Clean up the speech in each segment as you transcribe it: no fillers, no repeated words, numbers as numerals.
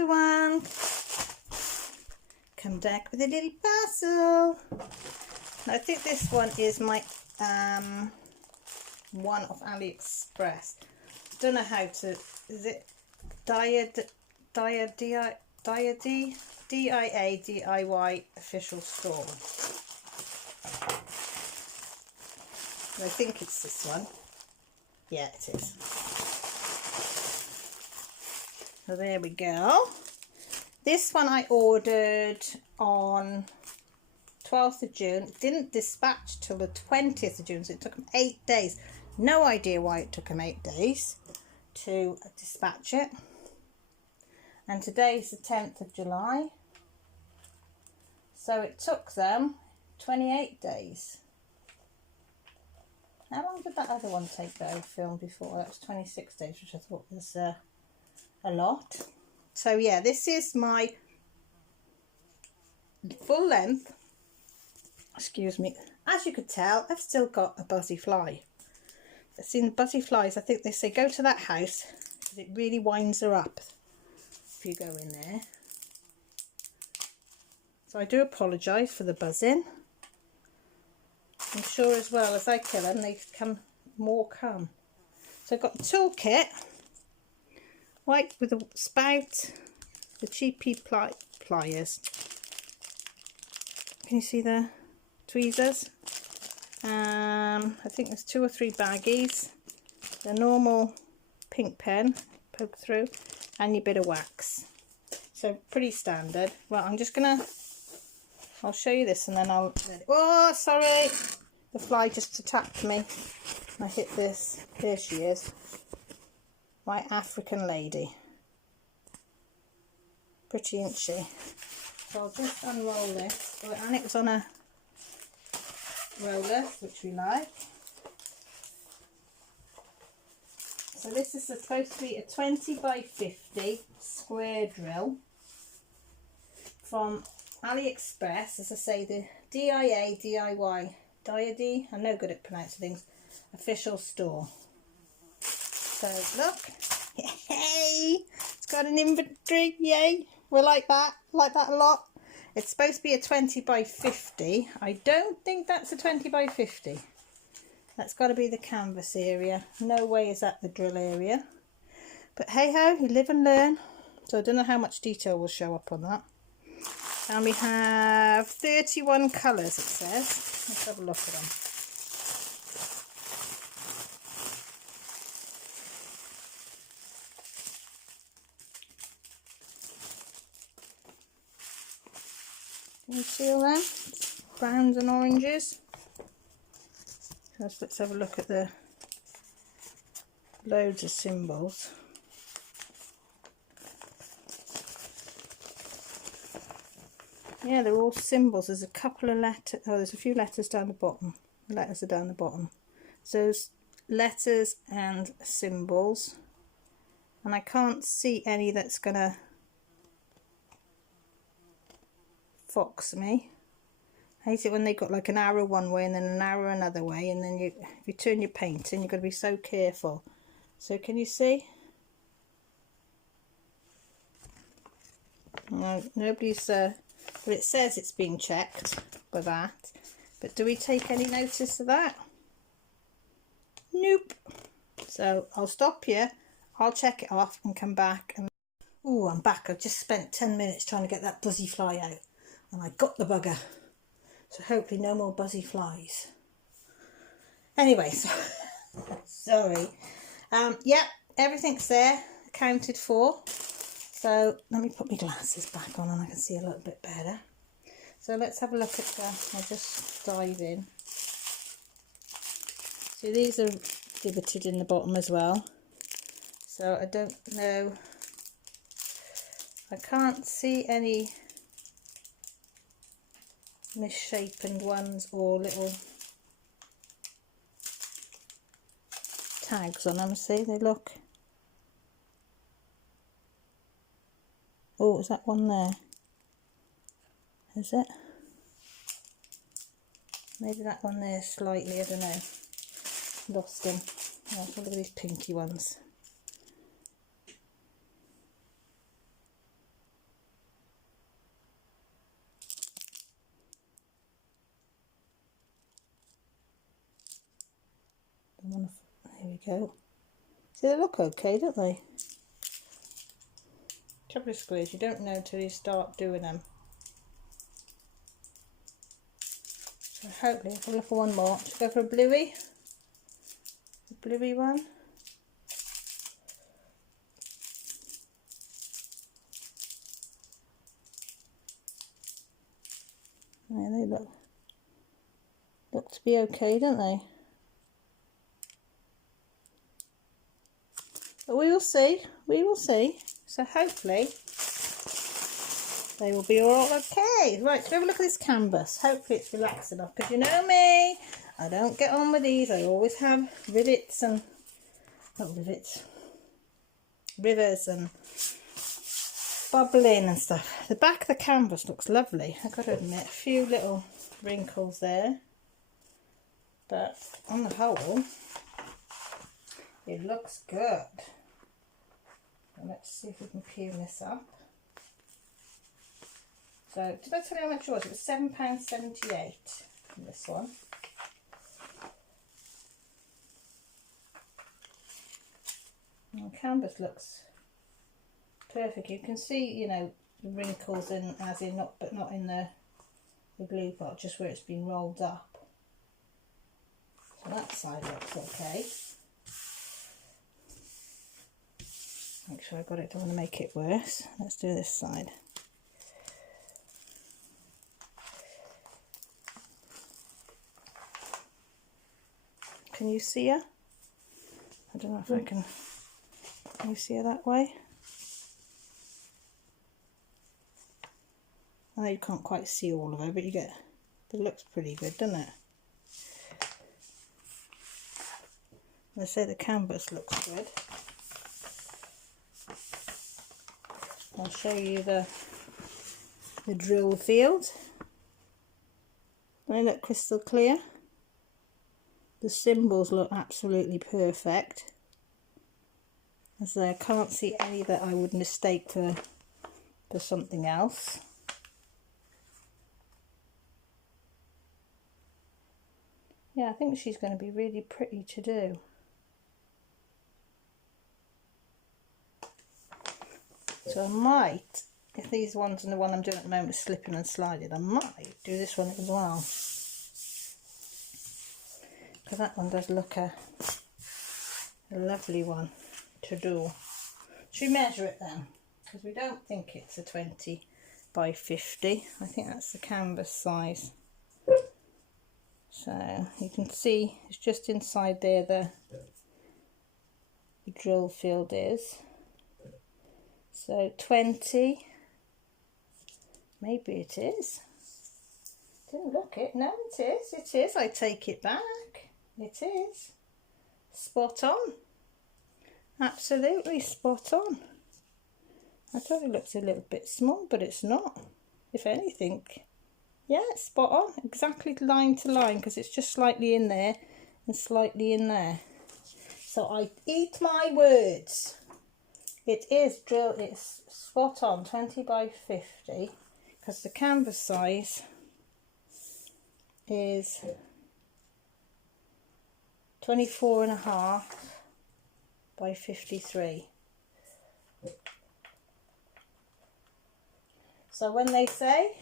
another one. Come back with a little parcel. I think this one is my one of AliExpress. Don't know how to, is it Diadiy DIY official store. I think it's this one. Yeah, it is. So there we go. This one I ordered on 12th of June. It didn't dispatch till the 20th of June, so it took them 8 days. No idea why it took them 8 days to dispatch it. And today is the 10th of July. So it took them 28 days. How long did that other one take that I filmed before? That was 26 days, which I thought was a lot. So yeah, this is my full length. Excuse me. As you could tell, I've still got a buzzy fly. I've seen the buzzy flies. I think they say go to that house because it really winds her up if you go in there. So I do apologise for the buzzing. I'm sure as well as I kill them, they more come. So I've got the toolkit, white with a spout, the cheapy pliers. Can you see the tweezers? I think there's 2 or 3 baggies, the normal pink pen, poke through, and your bit of wax. So pretty standard. Well, I'll show you this and then oh, sorry, the fly just attacked me. I hit this. There she is, my African lady. Pretty, isn't she? So I'll just unroll this. Oh, and it was on a roller, which we like. So this is supposed to be a 20 by 50 square drill from AliExpress. As I say, the Diadiy, I'm no good at pronouncing things, official store. So look, yay, it's got an inventory, yay, we like that a lot. It's supposed to be a 20 by 50. I don't think that's a 20 by 50. That's got to be the canvas area. No way is that the drill area. But hey ho, you live and learn. So I don't know how much detail will show up on that. And we have 31 colours, it says. Let's have a look at them. Can you see all them? Browns and oranges. Let's have a look at the loads of symbols. Yeah, they're all symbols. There's a couple of letters. Oh, there's a few letters down the bottom. The letters are down the bottom. So there's letters and symbols. And I can't see any that's going to fox me. I hate it when they've got like an arrow one way and then an arrow another way, and then if you turn your paint in, you've got to be so careful. So can you see? No, nobody's well, it says it's being checked by that, but do we take any notice of that? Nope. So I'll stop here, I'll check it off and come back. And oh, I'm back. I've just spent 10 minutes trying to get that buzzy fly out and I got the bugger. So hopefully no more buzzy flies. Anyway, so sorry. Yeah, everything's there, accounted for. So let me put my glasses back on and I can see a little bit better. So let's have a look at I'll just dive in. So these are divoted in the bottom as well. So I don't know. I can't see any misshapen ones or little tags on them. See, they look. Oh, is that one there? Is it? Maybe that one there slightly, I don't know. Lost them. Oh, look at these pinky ones. There we go. See, they look okay, don't they? Trouble is, you don't know until you start doing them. So hopefully, if I look for one more, just go for a bluey. A bluey one. Yeah, they look to be okay, don't they? But we will see. We will see. So hopefully they will be all okay. Right, so have a look at this canvas. Hopefully it's relaxed enough, because you know me, I don't get on with these. I always have rivets and rivers and bubbling and stuff. The back of the canvas looks lovely, I've got to admit. A few little wrinkles there, but on the whole it looks good. And let's see if we can peel this up. So did I tell you how much it was? It was £7.78 in this one. And the canvas looks perfect. You can see, you know, the wrinkles in, as in not, but not in the glue part, just where it's been rolled up. So that side looks okay. Make sure I got it. Don't want to make it worse. Let's do this side. Can you see her? I don't know if I can. Can you see her that way? I know you can't quite see all of her, but you get. It looks pretty good, doesn't it? They say the canvas looks good. I'll show you the drill field. They look crystal clear. The symbols look absolutely perfect. As I can't see any that I would mistake for something else. Yeah, I think she's going to be really pretty to do. So I might, if these ones and the one I'm doing at the moment is slipping and sliding, I might do this one as well. Because that one does look a lovely one to do. Should we measure it then? Because we don't think it's a 20 by 50. I think that's the canvas size. So you can see it's just inside there the drill field is. So 20, maybe it is. Didn't look it. No, it is. It is. I take it back. It is. Spot on. Absolutely spot on. I thought it looked a little bit small, but it's not. If anything, yeah, spot on. Exactly line to line, because it's just slightly in there and slightly in there. So I eat my words. It is drill. It's spot on. 20 by 50, because the canvas size is 24.5 by 53. So when they say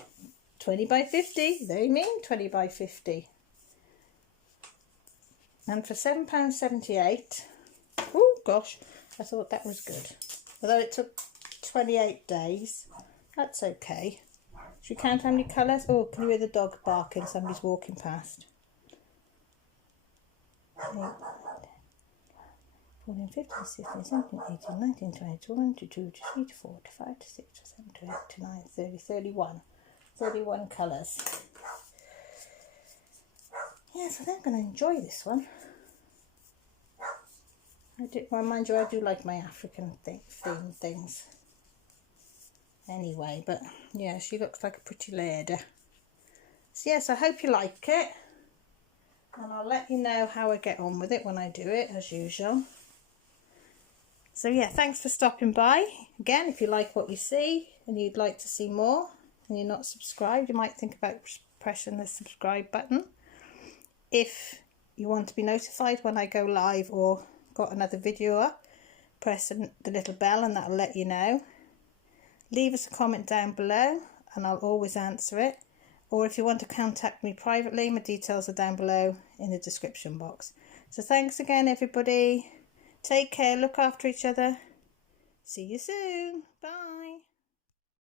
20 by 50, they mean 20 by 50. And for £7.78, oh gosh, I thought that was good. Although it took 28 days, that's okay. Should we count how many colours? Oh, can you hear the dog barking? Somebody's walking past. 14, 15, 16, 17, 18, 19, 20, 21, 22, 23, 24, 25, 26, 27, 28, 29, 30, 31. 31 colours. Yes, I think I'm going to enjoy this one. Well, mind you, I do like my African theme things. Anyway, but yeah, she looks like a pretty lady. So yes, I hope you like it. And I'll let you know how I get on with it when I do it, as usual. So yeah, thanks for stopping by. Again, if you like what you see and you'd like to see more and you're not subscribed, you might think about pressing the subscribe button. If you want to be notified when I go live or got another video up, press the little bell and that'll let you know. Leave us a comment down below and I'll always answer it. Or if you want to contact me privately, my details are down below in the description box. So thanks again, everybody. Take care, look after each other. See you soon. Bye.